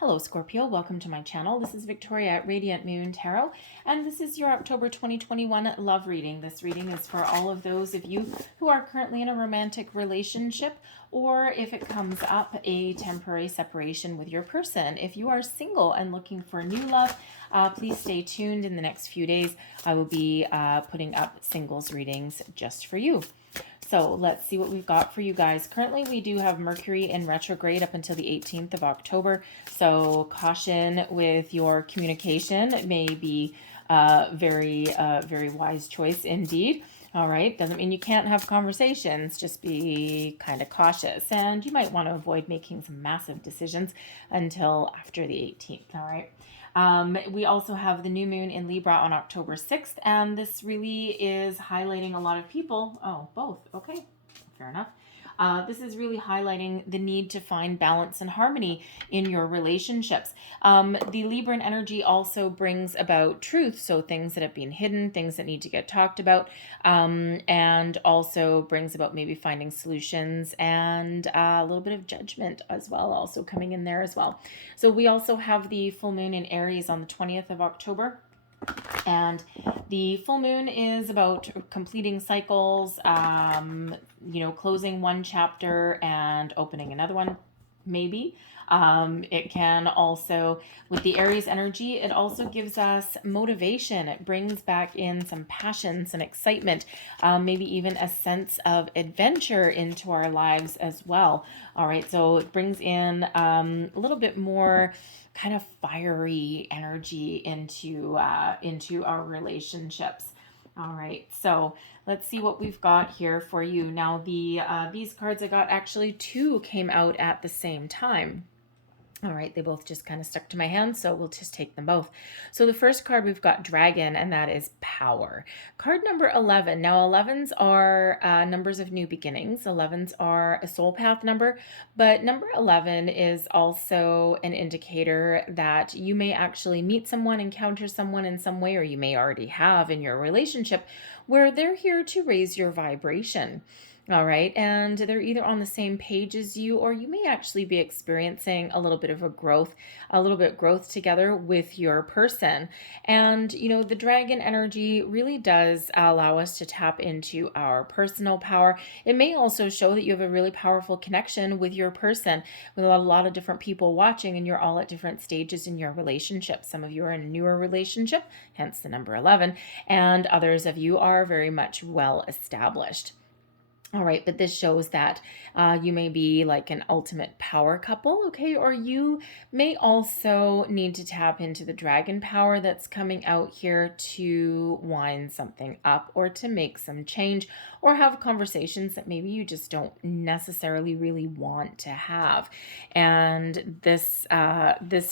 Hello Scorpio, welcome to my channel. This is Victoria at Radiant Moon Tarot, and this is your October 2021 love reading. This reading is for all of those of you who are currently in a romantic relationship, or if it comes up, a temporary separation with your person. If you are single and looking for new love, please stay tuned. In the next few days, I will be putting up singles readings just for you. So let's see what we've got for you guys. Currently, we do have Mercury in retrograde up until the 18th of October. So caution with your communication. It may be very wise choice indeed. All right. Doesn't mean you can't have conversations. Just be kind of cautious. And you might want to avoid making some massive decisions until after the 18th. All right. We also have the new moon in Libra on October 6th, and this really is highlighting a lot of people. Oh, both. Okay, fair enough. This is really highlighting the need to find balance and harmony in your relationships. The Libran energy also brings about truth, so things that have been hidden, things that need to get talked about, and also brings about maybe finding solutions and a little bit of judgment as well, also coming in there as well. So we also have the full moon in Aries on the 20th of October. And the full moon is about completing cycles, closing one chapter and opening another one, maybe. It can also, with the Aries energy, it also gives us motivation. It brings back in some passion, some excitement, maybe even a sense of adventure into our lives as well. All right, so it brings in a little bit more kind of fiery energy into our relationships. All right, so let's see what we've got here for you. Now, these cards I got, actually two came out at the same time. All right, they both just kind of stuck to my hand, so we'll just take them both. So the first card, we've got Dragon, and that is Power. Card number 11. Now, 11s are numbers of new beginnings. 11s are a soul path number, but number 11 is also an indicator that you may actually meet someone, encounter someone in some way, or you may already have in your relationship, where they're here to raise your vibration. All right, and they're either on the same page as you, or you may actually be experiencing a little bit of growth together with your person. And, the dragon energy really does allow us to tap into our personal power. It may also show that you have a really powerful connection with your person, with a lot of different people watching, and you're all at different stages in your relationship. Some of you are in a newer relationship, hence the number 11, and others of you are very much well established. All right, but this shows that you may be like an ultimate power couple, okay? Or you may also need to tap into the dragon power that's coming out here to wind something up or to make some change or have conversations that maybe you just don't necessarily really want to have. And this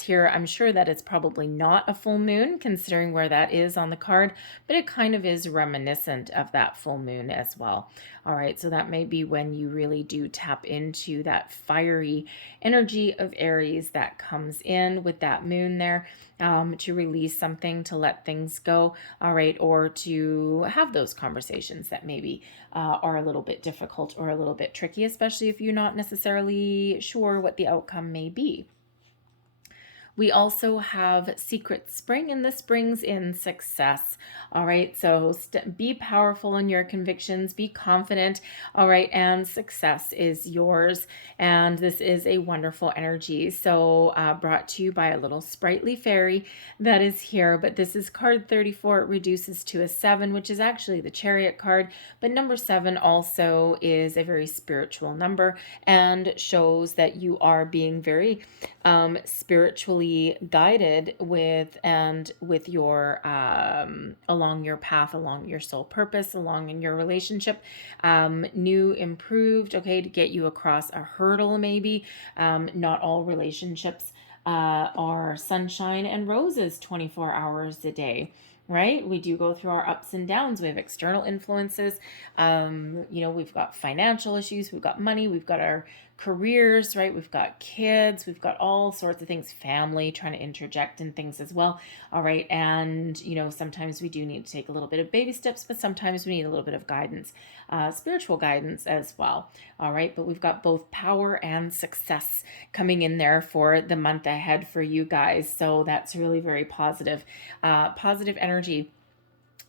here, I'm sure that it's probably not a full moon considering where that is on the card, but it kind of is reminiscent of that full moon as well. All right, so that may be when you really do tap into that fiery energy of Aries that comes in with that moon there, to release something, to let things go, all right, or to have those conversations that maybe are a little bit difficult or a little bit tricky, especially if you're not necessarily sure what the outcome may be. We also have Secret Spring, and this brings in success. All right, so be powerful in your convictions, be confident. All right, and success is yours. And this is a wonderful energy. So brought to you by a little sprightly fairy that is here. But this is card 34. It reduces to a 7, which is actually the Chariot card. But number 7 also is a very spiritual number and shows that you are being very spiritually guided with your along your path, along your soul purpose, along in your relationship, new, improved, okay, to get you across a hurdle maybe. Not all relationships are sunshine and roses 24 hours a day. Right? We do go through our ups and downs. We have external influences. We've got financial issues. We've got money. We've got our careers, right? We've got kids, we've got all sorts of things, family trying to interject in things as well. All right. And, sometimes we do need to take a little bit of baby steps, but sometimes we need a little bit of guidance, spiritual guidance as well. All right. But we've got both power and success coming in there for the month ahead for you guys. So that's really very positive, positive energy.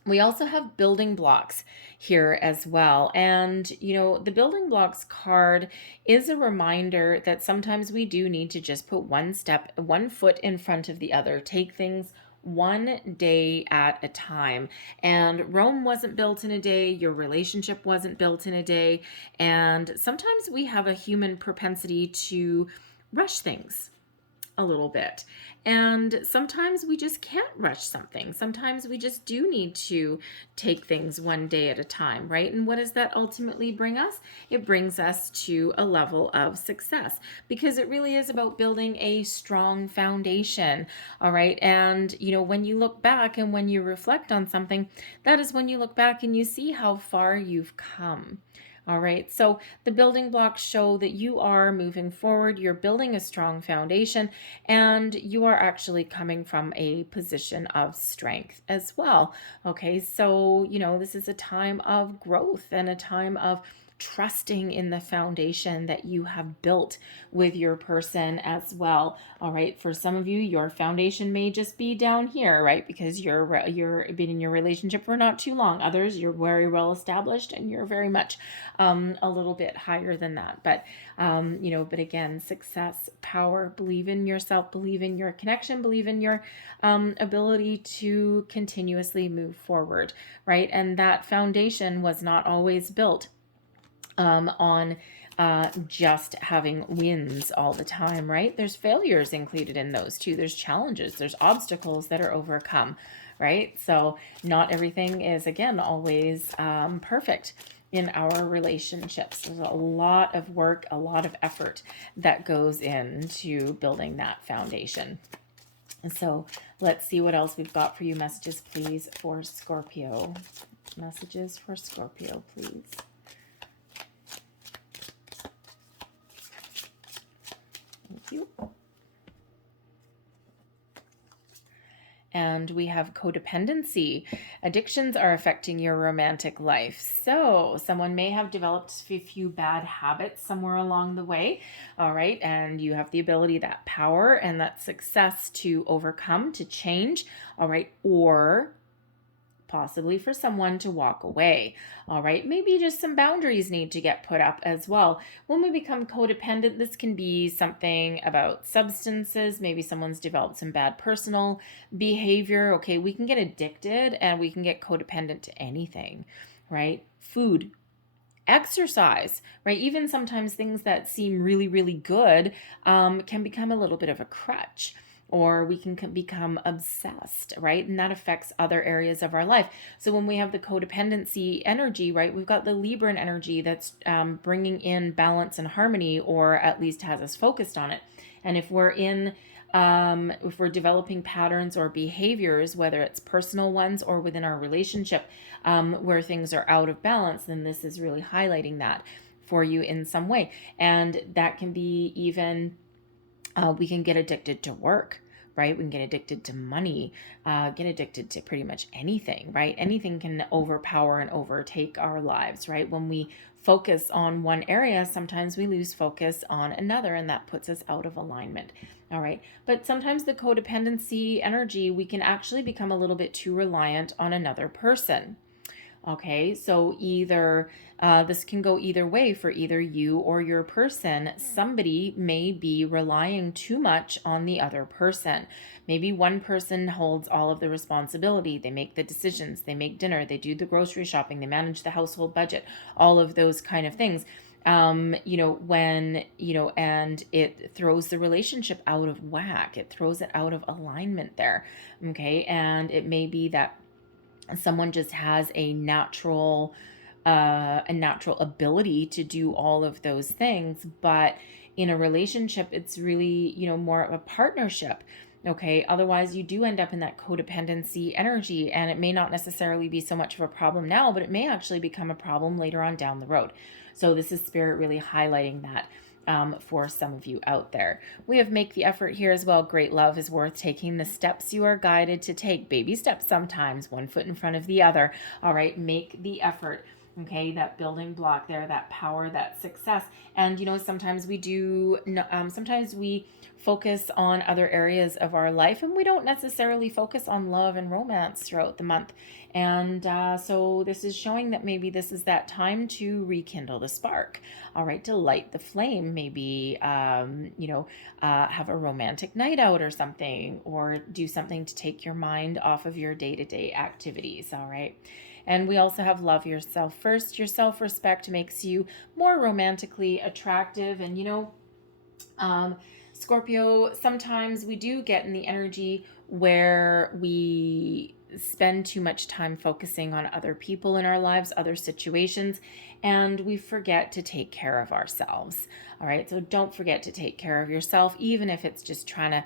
We also have building blocks here as well. And, the building blocks card is a reminder that sometimes we do need to just put one foot in front of the other, take things one day at a time. And Rome wasn't built in a day. Your relationship wasn't built in a day. And sometimes we have a human propensity to rush things a little bit. And sometimes we just can't rush something. Sometimes we just do need to take things one day at a time, right? And what does that ultimately bring us? It brings us to a level of success, because it really is about building a strong foundation, all right? And, when you look back and when you reflect on something, that is when you look back and you see how far you've come. All right, so the building blocks show that you are moving forward, you're building a strong foundation, and you are actually coming from a position of strength as well. Okay, so, this is a time of growth and a time of trusting in the foundation that you have built with your person as well. All right, for some of you, your foundation may just be down here, right? Because you're been in your relationship for not too long. Others, you're very well established and you're very much a little bit higher than that. But but again, success, power, believe in yourself, believe in your connection, believe in your ability to continuously move forward, right? And that foundation was not always built on just having wins all the time, right? There's failures included in those too. There's challenges, there's obstacles that are overcome, right? So not everything is, again, always perfect in our relationships. There's a lot of work, a lot of effort that goes into building that foundation. And so let's see what else we've got for you. Messages, please, for Scorpio. Messages for Scorpio, please. Thank you. And we have codependency. Addictions are affecting your romantic life. So someone may have developed a few bad habits somewhere along the way. All right. And you have the ability, that power and that success to overcome, to change. All right. Or possibly for someone to walk away. All right. Maybe just some boundaries need to get put up as well. When we become codependent, this can be something about substances. Maybe someone's developed some bad personal behavior. Okay. We can get addicted and we can get codependent to anything, right? Food, exercise, right? Even sometimes things that seem really, really good can become a little bit of a crutch. Or we can become obsessed, right? And that affects other areas of our life. So when we have the codependency energy, right, we've got the Libran energy that's bringing in balance and harmony, or at least has us focused on it. And if we're if we're developing patterns or behaviors, whether it's personal ones or within our relationship, where things are out of balance, then this is really highlighting that for you in some way. And that can be even we can get addicted to work, right? We can get addicted to money, get addicted to pretty much anything, right? Anything can overpower and overtake our lives, right? When we focus on one area, sometimes we lose focus on another, and that puts us out of alignment. All right. But sometimes the codependency energy, we can actually become a little bit too reliant on another person. Okay, so either this can go either way for either you or your person. Somebody may be relying too much on the other person. Maybe one person holds all of the responsibility. They make the decisions, they make dinner, they do the grocery shopping, they manage the household budget, all of those kind of things. And it throws the relationship out of whack. It throws it out of alignment there. Okay, and it may be that someone just has a natural ability to do all of those things, but in a relationship, it's really, more of a partnership. Okay. Otherwise you do end up in that codependency energy, and it may not necessarily be so much of a problem now, but it may actually become a problem later on down the road. So this is Spirit really highlighting that for some of you out there. We have make the effort here as well. Great love is worth taking the steps you are guided to take. Baby steps sometimes, one foot in front of the other. All right, make the effort. Okay, that building block there, that power, that success. And, sometimes sometimes we focus on other areas of our life and we don't necessarily focus on love and romance throughout the month. And so this is showing that maybe this is that time to rekindle the spark. All right, to light the flame, maybe, have a romantic night out or something, or do something to take your mind off of your day-to-day activities. All right. And we also have love yourself first. Your self-respect makes you more romantically attractive. And, Scorpio, sometimes we do get in the energy where we spend too much time focusing on other people in our lives, other situations, and we forget to take care of ourselves. All right, so don't forget to take care of yourself, even if it's just trying to,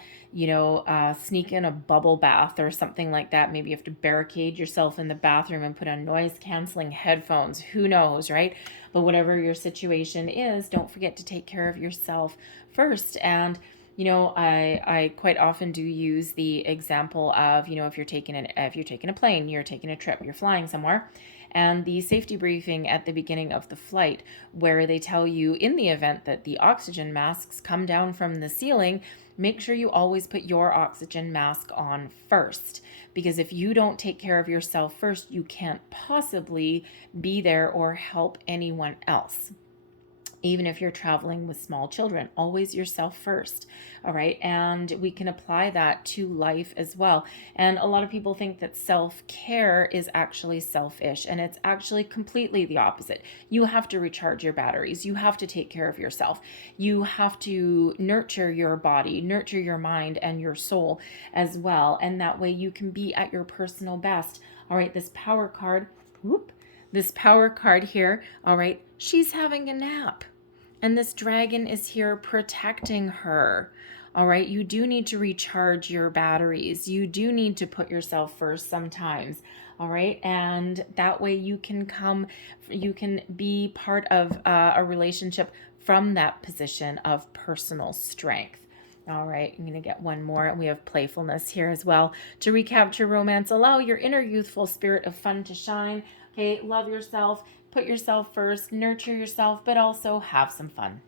sneak in a bubble bath or something like that. Maybe you have to barricade yourself in the bathroom and put on noise-canceling headphones. Who knows, right? But whatever your situation is, don't forget to take care of yourself first. And I quite often do use the example of, if you're taking a plane, you're taking a trip, you're flying somewhere, and the safety briefing at the beginning of the flight, where they tell you in the event that the oxygen masks come down from the ceiling, make sure you always put your oxygen mask on first, because if you don't take care of yourself first, you can't possibly be there or help anyone else. Even if you're traveling with small children, always yourself first. All right. And we can apply that to life as well. And a lot of people think that self-care is actually selfish, and it's actually completely the opposite. You have to recharge your batteries. You have to take care of yourself. You have to nurture your body, nurture your mind and your soul as well. And that way you can be at your personal best. All right. This power card here. All right. She's having a nap. And this dragon is here protecting her. All right. You do need to recharge your batteries. You do need to put yourself first sometimes. All right. And that way you can be part of a relationship from that position of personal strength. All right, I'm going to get one more. And we have playfulness here as well. To recapture romance, allow your inner youthful spirit of fun to shine. Okay, love yourself, put yourself first, nurture yourself, but also have some fun.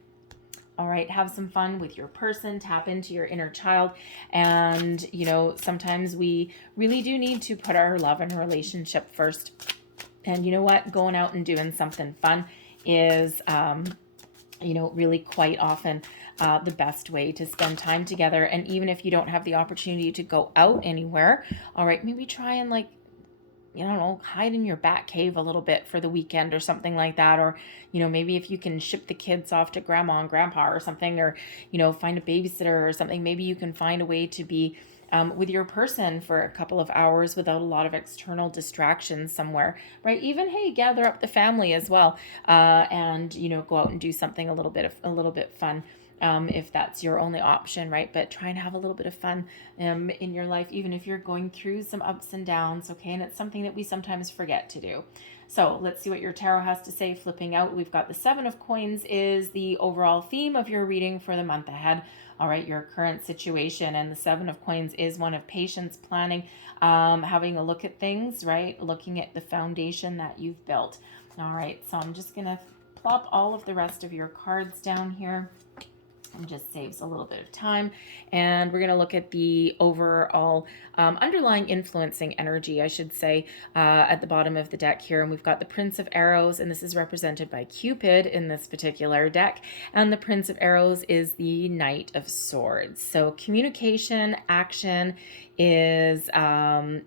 All right, have some fun with your person, tap into your inner child. And, sometimes we really do need to put our love and relationship first. And you know what? Going out and doing something fun is, really quite often the best way to spend time together. And even if you don't have the opportunity to go out anywhere, all right, maybe try and hide in your bat cave a little bit for the weekend or something like that. Or, maybe if you can ship the kids off to grandma and grandpa or something, or, find a babysitter or something, maybe you can find a way to be with your person for a couple of hours without a lot of external distractions somewhere, right? Even, hey, gather up the family as well, and go out and do something a little bit fun, if that's your only option, right? But try and have a little bit of fun in your life, even if you're going through some ups and downs, okay? And it's something that we sometimes forget to do. So let's see what your tarot has to say. Flipping out, we've got the Seven of Coins is the overall theme of your reading for the month ahead. All right, your current situation. And the Seven of Coins is one of patience, planning, having a look at things, right? Looking at the foundation that you've built. All right, so I'm just going to plop all of the rest of your cards down here. And just saves a little bit of time. And we're going to look at the overall underlying influencing energy, I should say, at the bottom of the deck here. And we've got the Prince of Arrows, and this is represented by Cupid in this particular deck. And the Prince of Arrows is the Knight of Swords. So communication, action is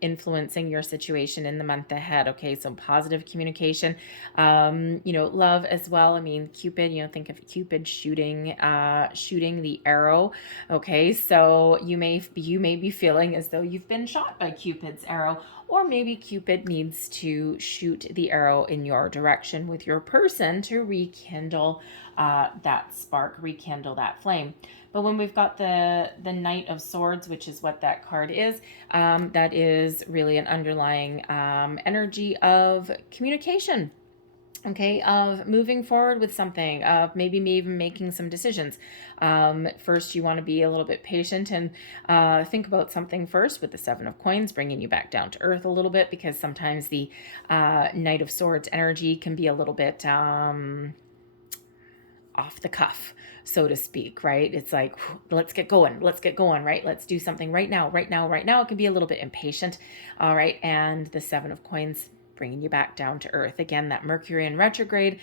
influencing your situation in the month ahead. Okay, so positive communication, love as well. I mean, Cupid, think of Cupid shooting the arrow. Okay, so you may be feeling as though you've been shot by Cupid's arrow, or maybe Cupid needs to shoot the arrow in your direction with your person to rekindle that spark, rekindle that flame. But when we've got the Knight of Swords, which is what that card is, that is really an underlying energy of communication. okay, of moving forward with something, of maybe even making some decisions. First, you want to be a little bit patient and think about something first with the Seven of Coins, bringing you back down to earth a little bit, because sometimes the Knight of Swords energy can be a little bit off the cuff, so to speak, right? It's like, let's get going, right? Let's do something right now. It can be a little bit impatient, all right? And the Seven of Coins bringing you back down to earth. Again, that Mercury in retrograde,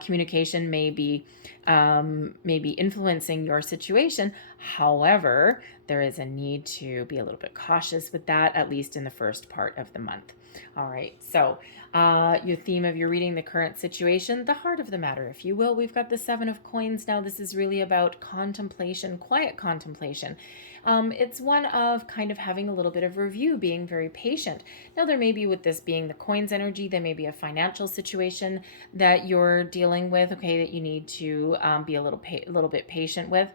communication may be influencing your situation. However, there is a need to be a little bit cautious with that, at least in the first part of the month. All right, so your theme of your reading, the current situation, the heart of the matter, if you will. We've got the Seven of Coins now. This is really about contemplation, quiet contemplation. It's one of kind of having a little bit of review, being very patient. Now, there may be, with this being the coins energy, there may be a financial situation that you're dealing with, okay, that you need to be a little bit patient with.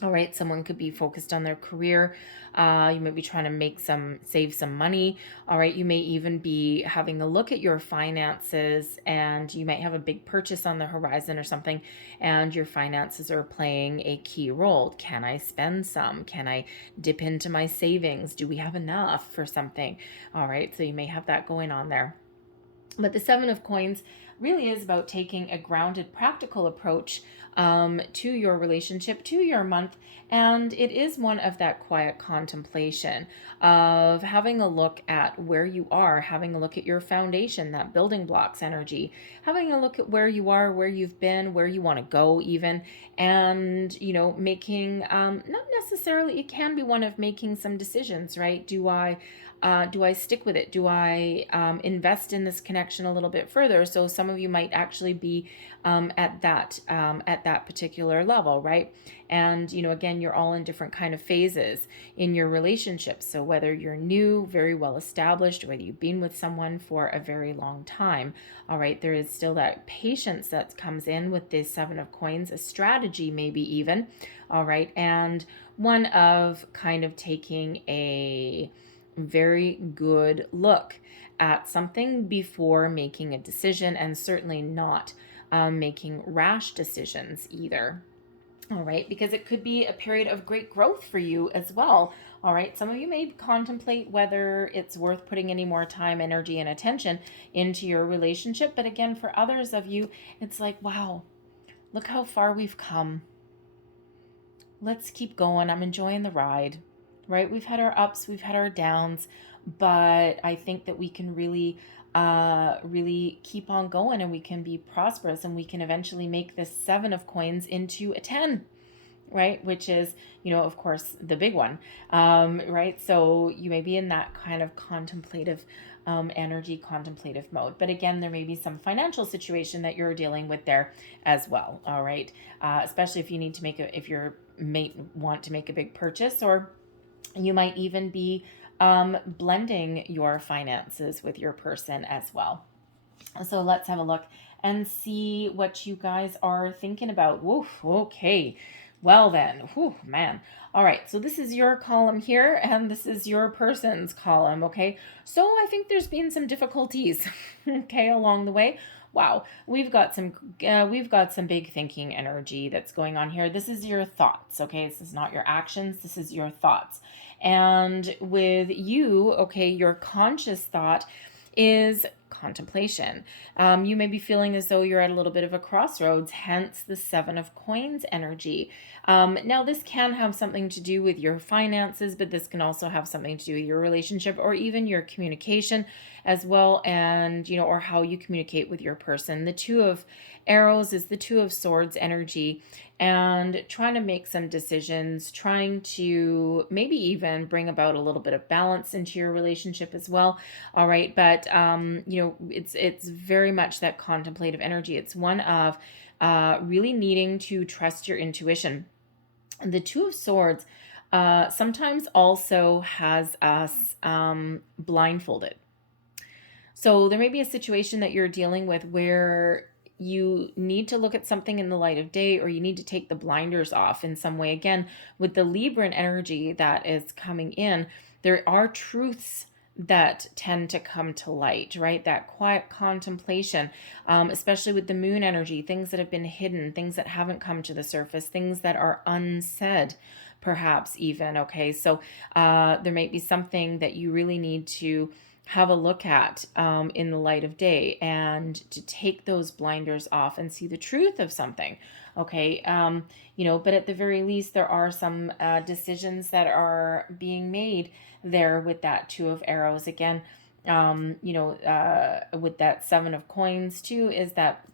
All right, someone could be focused on their career. You might be trying to save some money. All right, you may even be having a look at your finances, and you might have a big purchase on the horizon or something, and your finances are playing a key role. Can I spend some? Can I dip into my savings? Do we have enough for something? All right, so you may have that going on there. But the Seven of Coins really is about taking a grounded, practical approach to your relationship, to your month. And it is one of that quiet contemplation of having a look at where you are, having a look at your foundation, that building blocks energy, having a look at where you are, where you've been, where you want to go even, and, making, not necessarily, it can be one of making some decisions, right? Do I stick with it? Do I invest in this connection a little bit further? So some of you might actually be at that particular level, right? And again, you're all in different kind of phases in your relationship. So whether you're new, very well established, whether you've been with someone for a very long time, all right, there is still that patience that comes in with this Seven of Coins, a strategy maybe even, all right, and one of kind of taking a very good look at something before making a decision, and certainly not making rash decisions either. All right, because it could be a period of great growth for you as well. All right, some of you may contemplate whether it's worth putting any more time, energy, and attention into your relationship. But again, for others of you, it's like, wow, look how far we've come. Let's keep going. I'm enjoying the ride, right? We've had our ups, we've had our downs, but I think that we can really keep on going, and we can be prosperous, and we can eventually make this Seven of Coins into a 10, right? Which is, of course, the big one, right? So you may be in that kind of contemplative energy, contemplative mode. But again, there may be some financial situation that you're dealing with there as well, all right? Especially if you need to if your mate want to make a big purchase, or you might even be blending your finances with your person as well. So let's have a look and see what you guys are thinking about. Woof, okay. Well then, whew, man. All right, so this is your column here, and this is your person's column, okay? So I think there's been some difficulties, okay, along the way. Wow, we've got some big thinking energy that's going on here. This is your thoughts, okay? This is not your actions. This is your thoughts. And with you, okay, your conscious thought is contemplation. You may be feeling as though you're at a little bit of a crossroads, hence the Seven of Coins energy. Now, this can have something to do with your finances, but this can also have something to do with your relationship, or even your communication as well, and, or how you communicate with your person. The Two of Arrows is the Two of Swords energy, and trying to make some decisions, trying to maybe even bring about a little bit of balance into your relationship as well. All right, but it's very much that contemplative energy. It's one of really needing to trust your intuition. The Two of Swords sometimes also has us blindfolded. So there may be a situation that you're dealing with where you need to look at something in the light of day, or you need to take the blinders off in some way. Again, with the Libran energy that is coming in, there are truths that tend to come to light, right? That quiet contemplation, especially with the moon energy, things that have been hidden, things that haven't come to the surface, things that are unsaid, perhaps even. Okay, so there might be something that you really need to have a look at in the light of day, and to take those blinders off and see the truth of something. Okay, but at the very least, there are some decisions that are being made there with that Two of Arrows. Again, with that Seven of Coins too, is that,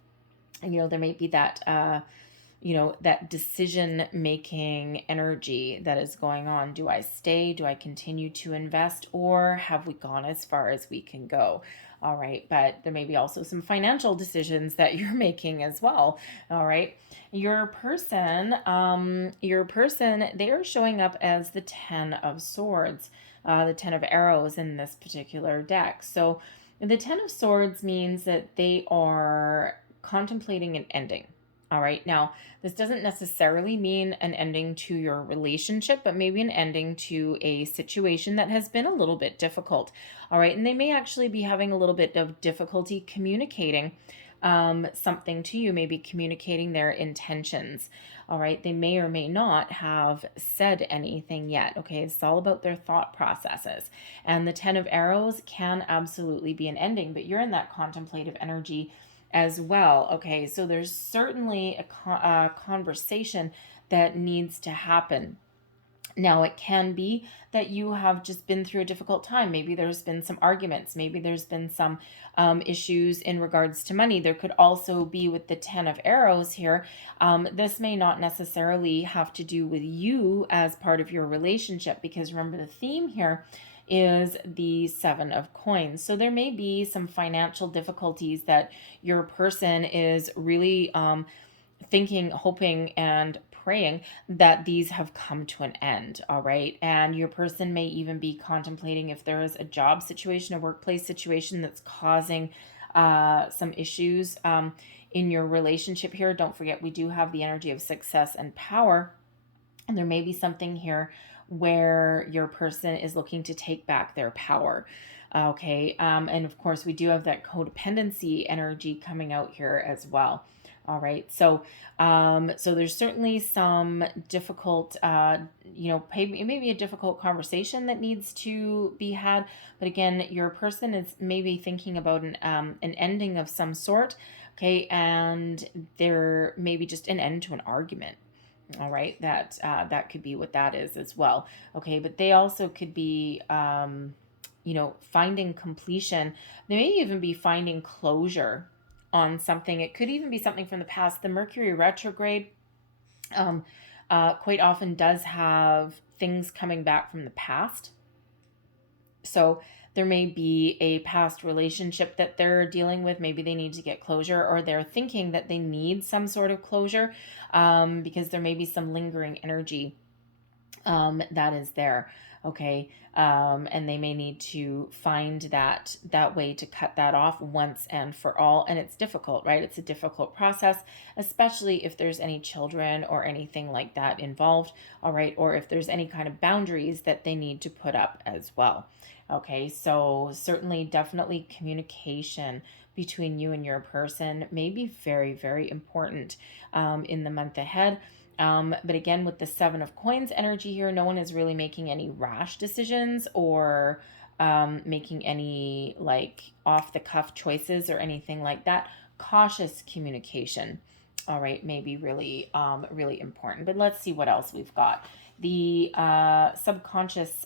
there may be that, that decision making energy that is going on. Do I stay? Do I continue to invest? Or have we gone as far as we can go? All right. But there may be also some financial decisions that you're making as well. All right. Your person, they are showing up as the Ten of Swords, the Ten of Arrows in this particular deck. So the Ten of Swords means that they are contemplating an ending. All right. Now, this doesn't necessarily mean an ending to your relationship, but maybe an ending to a situation that has been a little bit difficult. All right. And they may actually be having a little bit of difficulty communicating something to you, maybe communicating their intentions. All right. They may or may not have said anything yet. Okay. It's all about their thought processes. And the Ten of Arrows can absolutely be an ending, but you're in that contemplative energy as well. Okay, so there's certainly a conversation that needs to happen. Now, it can be that you have just been through a difficult time. Maybe there's been some arguments. Maybe there's been some issues in regards to money. There could also be with the Ten of Arrows here. This may not necessarily have to do with you as part of your relationship, because remember, the theme here is the Seven of Coins. So there may be some financial difficulties that your person is really thinking, hoping, and praying that these have come to an end. All right. And your person may even be contemplating if there is a job situation, a workplace situation that's causing some issues in your relationship here. Don't forget, we do have the energy of success and power. And there may be something here where your person is looking to take back their power. Okay. And of course, we do have that codependency energy coming out here as well. All right. So there's certainly some difficult, maybe a difficult conversation that needs to be had. But again, your person is maybe thinking about an ending of some sort. Okay. And there may be just an end to an argument. All right, that could be what that is as well. Okay, but they also could be, finding completion. They may even be finding closure on something. It could even be something from the past. The Mercury retrograde quite often does have things coming back from the past. So there may be a past relationship that they're dealing with. Maybe they need to get closure, or they're thinking that they need some sort of closure because there may be some lingering energy that is there. Okay. And they may need to find that way to cut that off once and for all. And it's difficult, right? It's a difficult process, especially if there's any children or anything like that involved. All right. Or if there's any kind of boundaries that they need to put up as well. Okay. So certainly, definitely communication between you and your person may be very, very important in the month ahead. But again, with the Seven of Coins energy here, no one is really making any rash decisions or making any off the cuff choices or anything like that. Cautious communication, all right, may be really, really important. But let's see what else we've got. The subconscious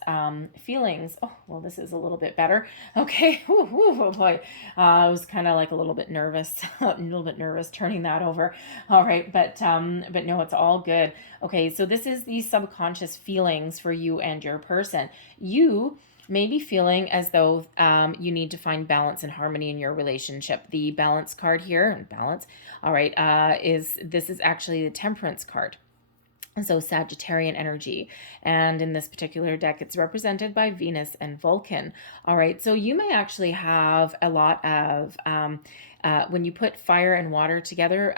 feelings. Oh, well, this is a little bit better. Okay. Oh boy. I was kind of a little bit nervous, turning that over. All right. But no, it's all good. Okay. So this is the subconscious feelings for you and your person. You may be feeling as though you need to find balance and harmony in your relationship. The balance card here, balance, all right, this is actually the Temperance card. So Sagittarian energy. And in this particular deck, it's represented by Venus and Vulcan. All right. So you may actually have a lot of, when you put fire and water together,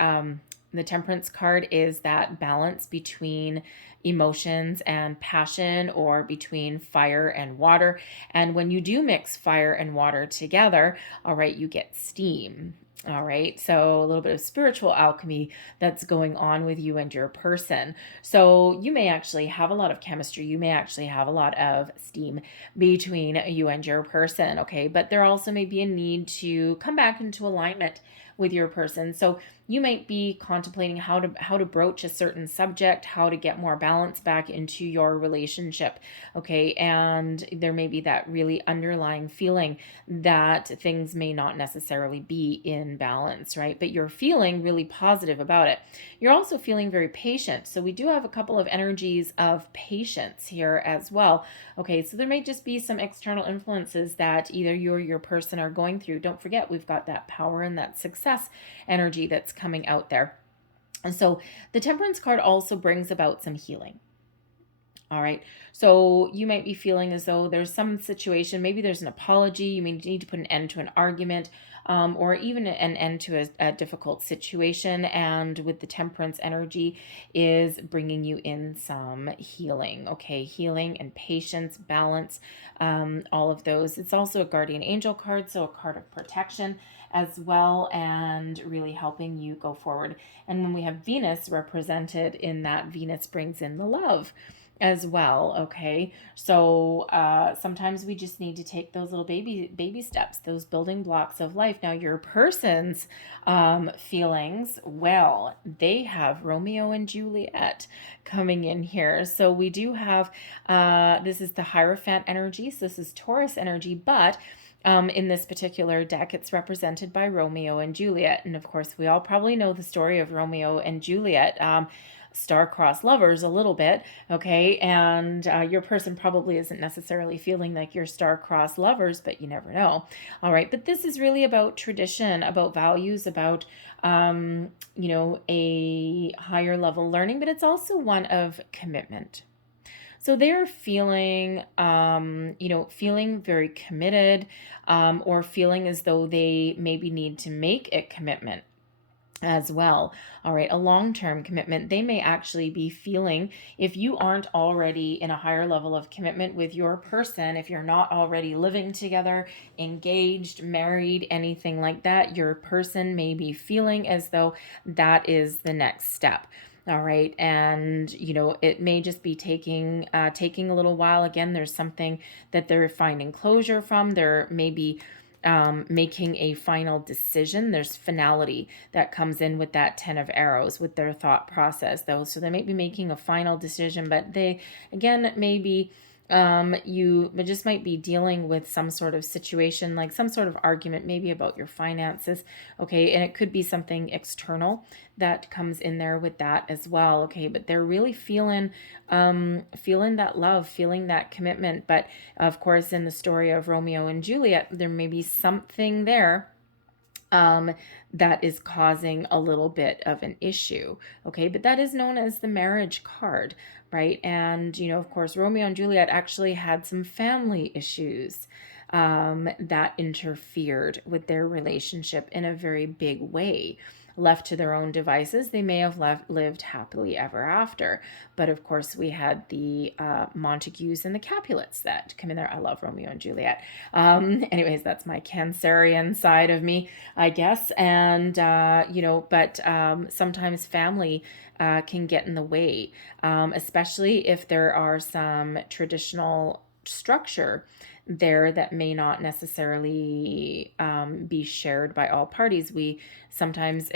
The Temperance card is that balance between emotions and passion, or between fire and water. And when you do mix fire and water together, all right, you get steam. All right, so a little bit of spiritual alchemy that's going on with you and your person. So you may actually have a lot of chemistry. You may actually have a lot of steam between you and your person, okay? But there also may be a need to come back into alignment with your person. So you might be contemplating how to broach a certain subject, how to get more balance back into your relationship, okay? And there may be that really underlying feeling that things may not necessarily be in balance, right? But you're feeling really positive about it. You're also feeling very patient. So we do have a couple of energies of patience here as well. Okay, so there may just be some external influences that either you or your person are going through. Don't forget, we've got that power and that success energy that's coming out there. And so the Temperance card also brings about some healing. All right. So you might be feeling as though there's some situation, maybe there's an apology, you may need to put an end to an argument, or even an end to a difficult situation. And with the Temperance energy is bringing you in some healing. Okay. Healing and patience, balance, all of those. It's also a guardian angel card, so a card of protection as well, and really helping you go forward. And when we have Venus represented in that, Venus brings in the love as well. Okay, so sometimes we just need to take those little baby steps, those building blocks of life. Now your person's feelings, well, they have Romeo and Juliet coming in here. So we do have this is the Hierophant energy, so this is Taurus energy, but in this particular deck, it's represented by Romeo and Juliet. And of course, we all probably know the story of Romeo and Juliet. Star-crossed lovers a little bit, okay? And your person probably isn't necessarily feeling like you're star-crossed lovers, but you never know. All right, but this is really about tradition, about values, about, a higher level learning, but it's also one of commitment. So they're feeling, feeling very committed, or feeling as though they maybe need to make a commitment as well. All right, a long-term commitment. They may actually be feeling, if you aren't already in a higher level of commitment with your person, if you're not already living together, engaged, married, anything like that, your person may be feeling as though that is the next step. All right, and it may just be taking a little while. Again, there's something that they're finding closure from. There may be making a final decision. There's finality that comes in with that 10 of arrows with their thought process, though. So they may be making a final decision, but they, again, maybe you just might be dealing with some sort of situation, like some sort of argument, maybe about your finances. Okay, and it could be something external that comes in there with that as well. Okay, but they're really feeling that love, feeling that commitment. But of course, in the story of Romeo and Juliet, there may be something there that is causing a little bit of an issue. Okay, but that is known as the marriage card, right? And, of course, Romeo and Juliet actually had some family issues that interfered with their relationship in a very big way. Left to their own devices, they may have lived happily ever after. But of course, we had the Montagues and the Capulets that come in there. I love Romeo and Juliet. Anyways, that's my Cancerian side of me, I guess. And, but sometimes family can get in the way, especially if there are some traditional structure there that may not necessarily be shared by all parties. We sometimes,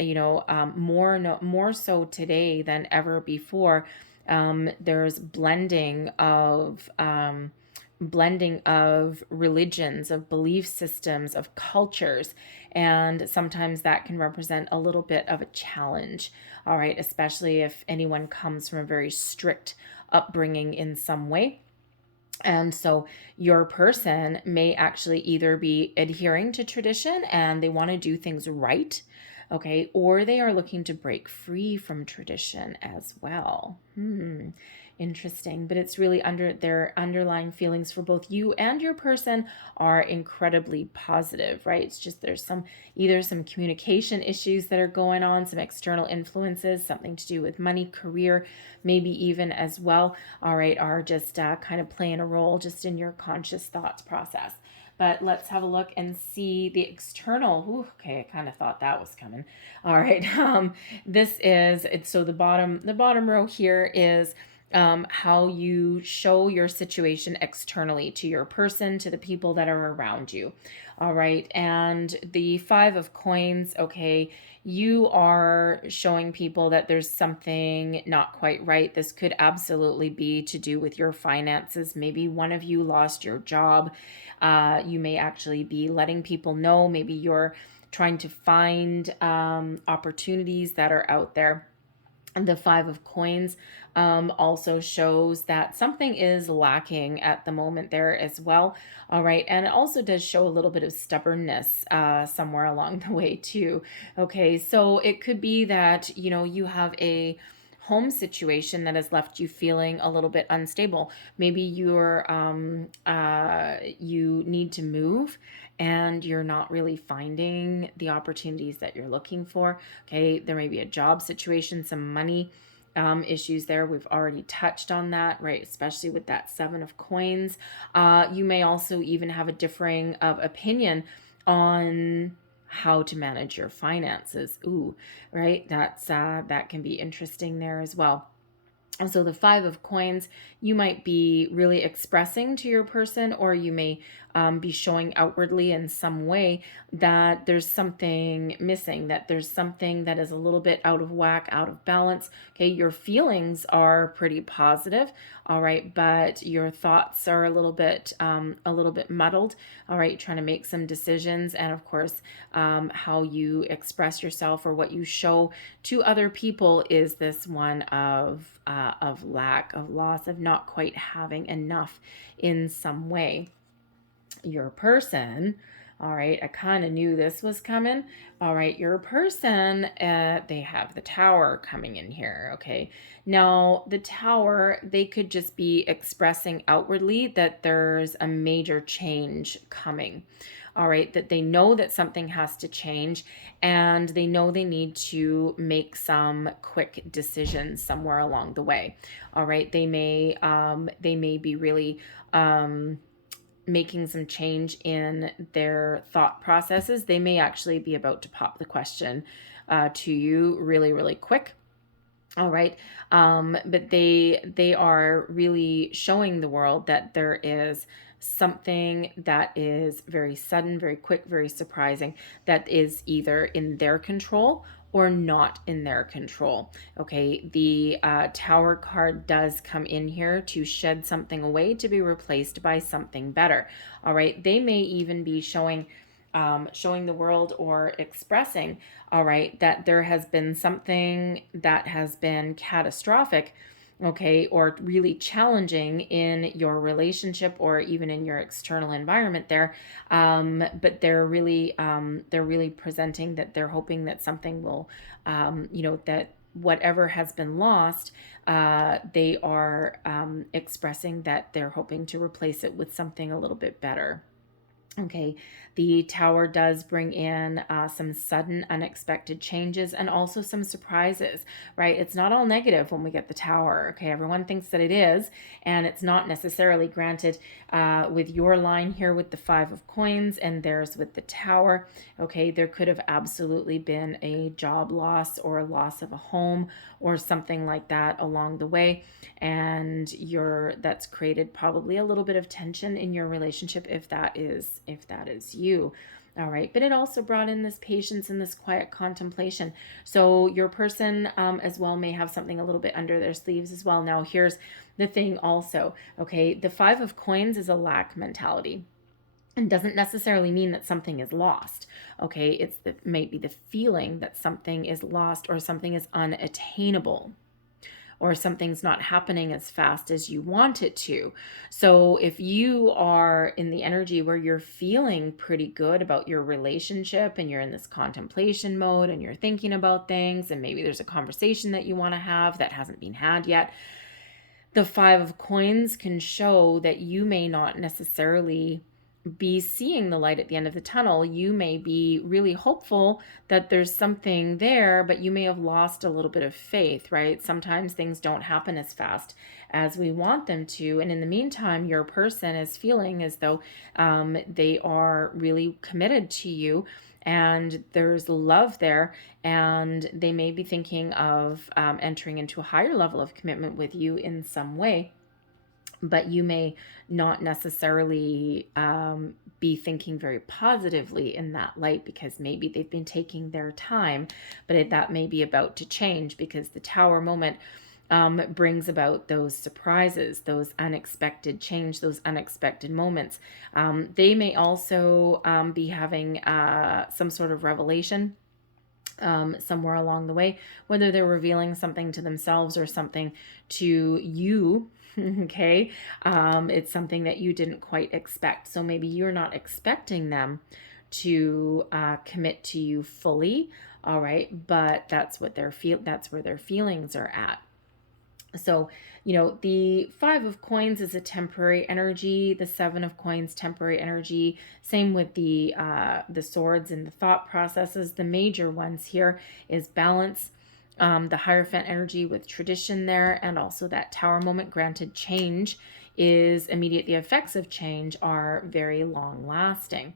more so today than ever before, there's blending of religions, of belief systems, of cultures, and sometimes that can represent a little bit of a challenge. All right, especially if anyone comes from a very strict upbringing in some way. And so your person may actually either be adhering to tradition and they want to do things right, okay, or they are looking to break free from tradition as well. Interesting, but it's really their underlying feelings for both you and your person are incredibly positive, right? It's just there's either some communication issues that are going on, some external influences, something to do with money, career, maybe even as well, all right, are just kind of playing a role just in your conscious thoughts process. But let's have a look and see the external. Ooh, okay, I kind of thought that was coming. All right, so the bottom row here is how you show your situation externally to your person, to the people that are around you. All right. And the 5 of coins, okay, you are showing people that there's something not quite right. This could absolutely be to do with your finances. Maybe one of you lost your job. You may actually be letting people know. Maybe you're trying to find opportunities that are out there. The 5 of coins also shows that something is lacking at the moment there as well. All right. And it also does show a little bit of stubbornness somewhere along the way too. Okay. So it could be that, you have a home situation that has left you feeling a little bit unstable. Maybe you need to move and you're not really finding the opportunities that you're looking for. Okay, there may be a job situation, some money issues there. We've already touched on that, right? Especially with that 7 of coins. You may also even have a differing of opinion on how to manage your finances. Ooh, right? That can be interesting there as well. And so the 5 of coins, you might be really expressing to your person, or you may be showing outwardly in some way that there's something missing, that there's something that is a little bit out of whack, out of balance. Okay, your feelings are pretty positive, all right, but your thoughts are a little bit muddled. All right, trying to make some decisions, and of course, how you express yourself or what you show to other people is this one of lack, of loss, of not quite having enough in some way. Your person, all right, I kind of knew this was coming. All right, your person, they have the Tower coming in here, okay? Now, the Tower, they could just be expressing outwardly that there's a major change coming. All right, that they know that something has to change and they know they need to make some quick decisions somewhere along the way. All right, they may be really making some change in their thought processes. They may actually be about to pop the question to you really, really quick. All right. But they are really showing the world that there is something that is very sudden, very quick, very surprising, that is either in their control or not in their control. Okay, the Tower card does come in here to shed something away to be replaced by something better. All right, they may even be showing the world or expressing, all right, that there has been something that has been catastrophic, okay, or really challenging in your relationship or even in your external environment there, but they're really presenting that they're hoping that something will, that whatever has been lost, they are expressing that they're hoping to replace it with something a little bit better. Okay, the Tower does bring in some sudden, unexpected changes and also some surprises, right? It's not all negative when we get the Tower, okay? Everyone thinks that it is, and it's not necessarily. Granted, with your line here with the 5 of coins and theirs with the Tower, okay, there could have absolutely been a job loss or a loss of a home or something like that along the way, and that's created probably a little bit of tension in your relationship if that is you. All right, but it also brought in this patience and this quiet contemplation. So your person as well may have something a little bit under their sleeves as well. Now here's the thing also, okay, the 5 of coins is a lack mentality. And doesn't necessarily mean that something is lost. Okay, it's maybe the feeling that something is lost or something is unattainable, or something's not happening as fast as you want it to. So if you are in the energy where you're feeling pretty good about your relationship and you're in this contemplation mode and you're thinking about things, and maybe there's a conversation that you want to have that hasn't been had yet, the Five of Coins can show that you may not necessarily be seeing the light at the end of the tunnel. You may be really hopeful that there's something there, but you may have lost a little bit of faith, right? Sometimes things don't happen as fast as we want them to. And in the meantime, your person is feeling as though they are really committed to you, and there's love there, and they may be thinking of entering into a higher level of commitment with you in some way. But you may not necessarily be thinking very positively in that light, because maybe they've been taking their time, but that may be about to change, because the Tower moment brings about those surprises, those unexpected change, those unexpected moments. They may also be having some sort of revelation somewhere along the way, whether they're revealing something to themselves or something to you. Okay. It's something that you didn't quite expect. So maybe you're not expecting them to commit to you fully. All right. But that's what that's where their feelings are at. So, the Five of Coins is a temporary energy. The Seven of Coins, temporary energy. Same with the swords and the thought processes. The major ones here is balance, the Hierophant energy with tradition there, and also that Tower moment. Granted, change is immediate. The effects of change are very long lasting.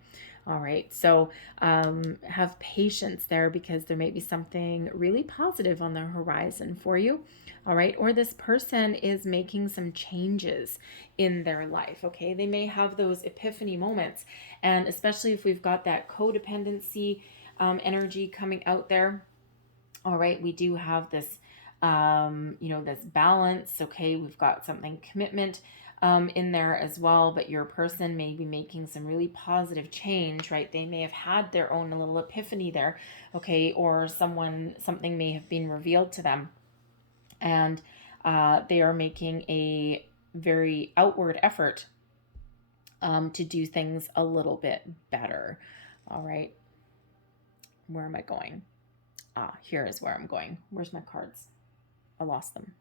All right, so have patience there, because there may be something really positive on the horizon for you. All right, or this person is making some changes in their life. Okay, they may have those epiphany moments, and especially if we've got that codependency energy coming out there. All right, we do have this, this balance. Okay, we've got something commitment in there as well, but your person may be making some really positive change, right? They may have had their own little epiphany there, okay, or something may have been revealed to them, and they are making a very outward effort to do things a little bit better. All right, where am I going? Here is where I'm going. Where's my cards? I lost them.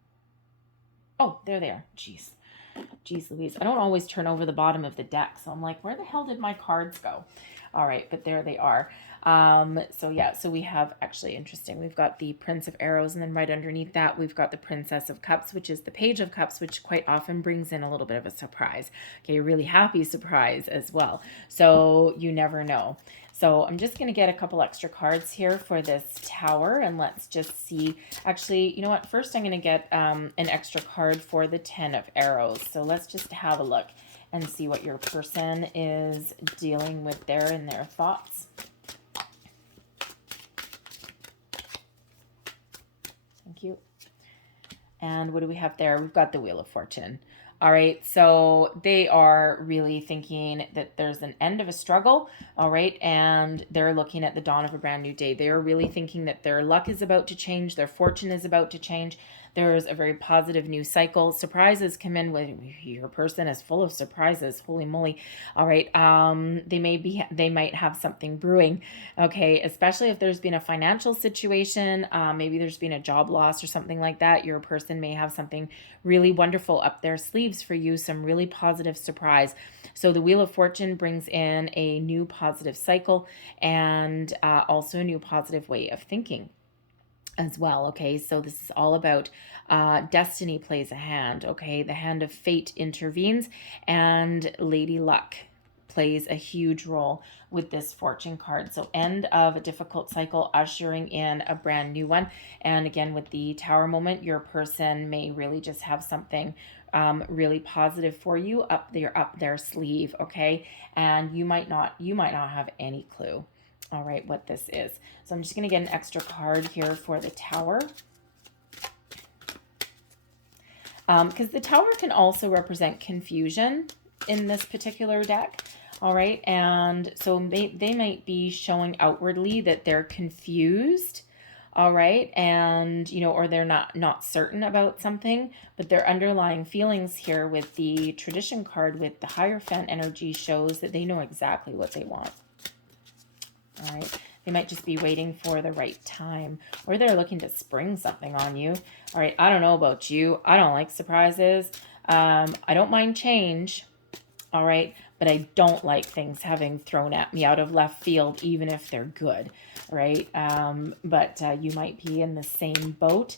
Oh, there they are. Jeez Louise. I don't always turn over the bottom of the deck, so I'm like, where the hell did my cards go? All right, but there they are. So we have, actually interesting, we've got the Prince of Arrows, and then right underneath that we've got the Princess of Cups, which is the Page of Cups, which quite often brings in a little bit of a surprise. Okay, a really happy surprise as well. So you never know. So I'm just going to get a couple extra cards here for this Tower, and let's just see. Actually, you know what? First, I'm going to get an extra card for the 10 of Arrows. So let's just have a look and see what your person is dealing with there in their thoughts. Thank you. And what do we have there? We've got the Wheel of Fortune. All right, so they are really thinking that there's an end of a struggle, all right, and they're looking at the dawn of a brand new day. They are really thinking that their luck is about to change, their fortune is about to change. There's a very positive new cycle. Surprises come in with your person is full of surprises. Holy moly. All right. They might have something brewing. Okay. Especially if there's been a financial situation, maybe there's been a job loss or something like that. Your person may have something really wonderful up their sleeves for you, some really positive surprise. So the Wheel of Fortune brings in a new positive cycle, and also a new positive way of thinking as well. Okay, so this is all about destiny plays a hand. Okay, the hand of fate intervenes, and Lady Luck plays a huge role with this fortune card. So end of a difficult cycle, ushering in a brand new one. And again, with the Tower moment, your person may really just have something really positive for you up their sleeve. Okay, and you might not have any clue, all right, what this is. So I'm just going to get an extra card here for the Tower. Because the Tower can also represent confusion in this particular deck. All right. And so they might be showing outwardly that they're confused. All right. And, or they're not certain about something, but their underlying feelings here with the Tradition card with the Hierophant energy shows that they know exactly what they want. All right. They might just be waiting for the right time, or they're looking to spring something on you. All right, I don't know about you. I don't like surprises. I don't mind change. All right, but I don't like things having thrown at me out of left field, even if they're good, right? But you might be in the same boat.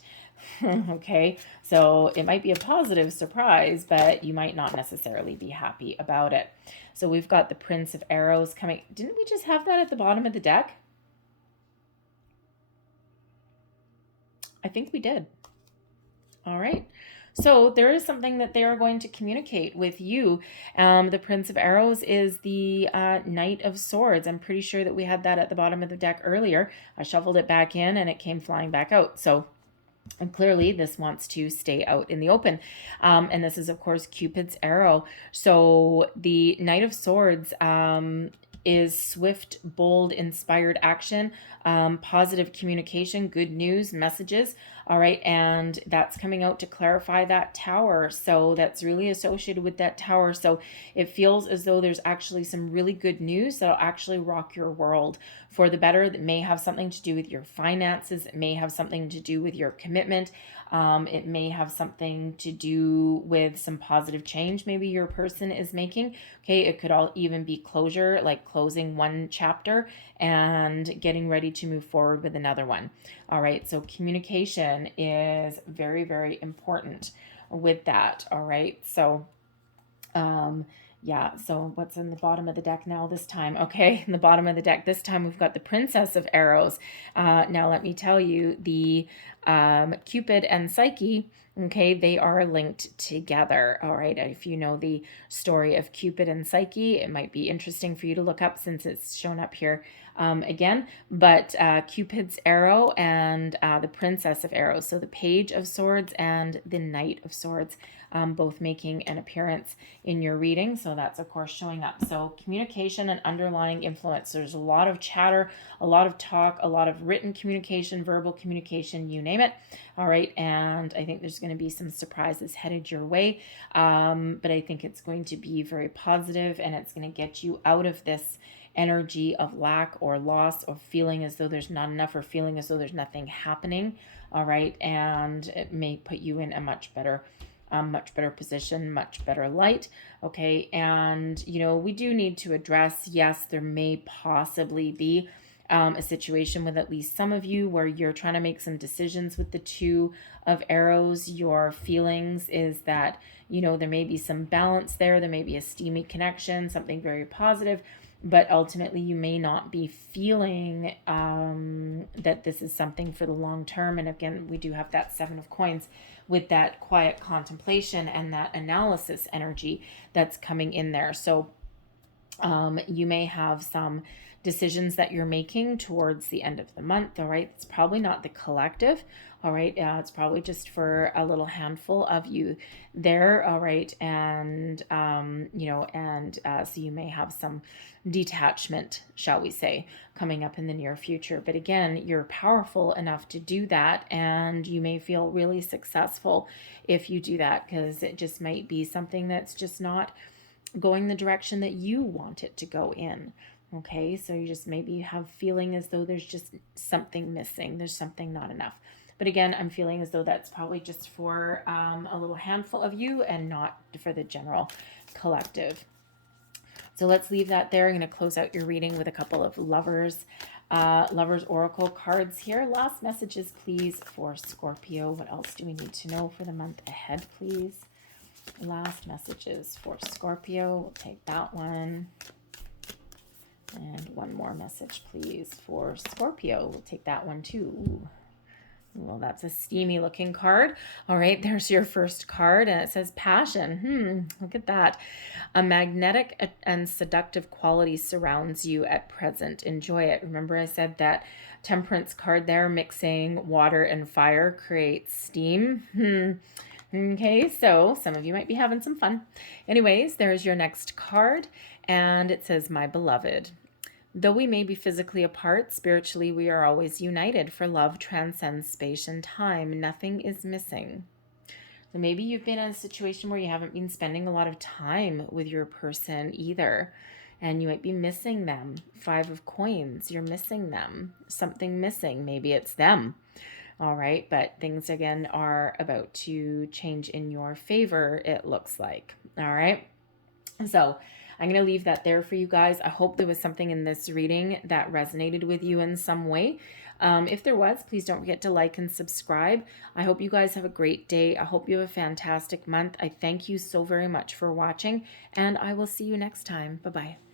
Okay, so it might be a positive surprise, but you might not necessarily be happy about it. So we've got the Prince of Arrows coming. Didn't we just have that at the bottom of the deck? I think we did. All right. So there is something that they are going to communicate with you. The Prince of Arrows is the Knight of Swords. I'm pretty sure that we had that at the bottom of the deck earlier. I shuffled it back in and it came flying back out. So and clearly this wants to stay out in the open. And this is, of course, Cupid's arrow. So the Knight of Swords is swift, bold, inspired action, positive communication, good news, messages. All right, and that's coming out to clarify that tower. So that's really associated with that tower. So it feels as though there's actually some really good news that'll actually rock your world for the better. That may have something to do with your finances. It may have something to do with your commitment. It may have something to do with some positive change maybe your person is making. Okay, it could all even be closure, like closing one chapter and getting ready to move forward with another one. All right, so communication is very, very important with that. All right, so yeah, so what's in the bottom of the deck now this time? Okay, in the bottom of the deck this time we've got the Princess of Arrows. Now let me tell you, the Cupid and Psyche, okay, they are linked together. All right, if you know the story of Cupid and Psyche, it might be interesting for you to look up since it's shown up here again. But Cupid's arrow and the Princess of Arrows, so the Page of Swords and the Knight of Swords, both making an appearance in your reading. So that's, of course, showing up. So communication and underlying influence. There's a lot of chatter, a lot of talk, a lot of written communication, verbal communication, you name it. All right. And I think there's going to be some surprises headed your way. But I think it's going to be very positive, and it's going to get you out of this energy of lack or loss, or feeling as though there's not enough, or feeling as though there's nothing happening. All right. And it may put you in a much better position, much better light. Okay. And, you know, we do need to address, yes, there may possibly be a situation with at least some of you where you're trying to make some decisions with the Two of Arrows. Your feelings is that, you know, there may be some balance there. There may be a steamy connection, something very positive, but ultimately you may not be feeling that this is something for the long term. And again, we do have that Seven of Coins with that quiet contemplation and that analysis energy that's coming in there. So you may have some decisions that you're making towards the end of the month. All right, it's probably not the collective. All right, it's probably just for a little handful of you there. All right, and you know, and so you may have some detachment, shall we say, coming up in the near future. But again, you're powerful enough to do that, and you may feel really successful if you do that, because it just might be something that's just not going the direction that you want it to go in. Okay, so you just maybe have feeling as though there's just something missing, there's something not enough. But again, I'm feeling as though that's probably just for a little handful of you and not for the general collective. So let's leave that there. I'm going to close out your reading with a couple of lovers oracle cards here. Last messages, please, for Scorpio. What else do we need to know for the month ahead, please? Last messages for Scorpio. We'll take that one. And one more message, please, for Scorpio. We'll take that one too. Ooh. Well, that's a steamy looking card. All right, there's your first card, and it says passion. Look at that. A magnetic and seductive quality surrounds you at present. Enjoy it. Remember I said that temperance card there, mixing water and fire creates steam. Okay, so some of you might be having some fun. Anyways, there's your next card, and it says, my beloved. Though we may be physically apart, spiritually we are always united, for love transcends space and time. Nothing is missing. So maybe you've been in a situation where you haven't been spending a lot of time with your person either. and you might be missing them. 5 of Coins, you're missing them. Something missing, maybe it's them. All right, but things again are about to change in your favor, it looks like. All right, so I'm going to leave that there for you guys. I hope there was something in this reading that resonated with you in some way. If there was, please don't forget to like and subscribe. I hope you guys have a great day. I hope you have a fantastic month. I thank you so very much for watching, and I will see you next time. Bye-bye.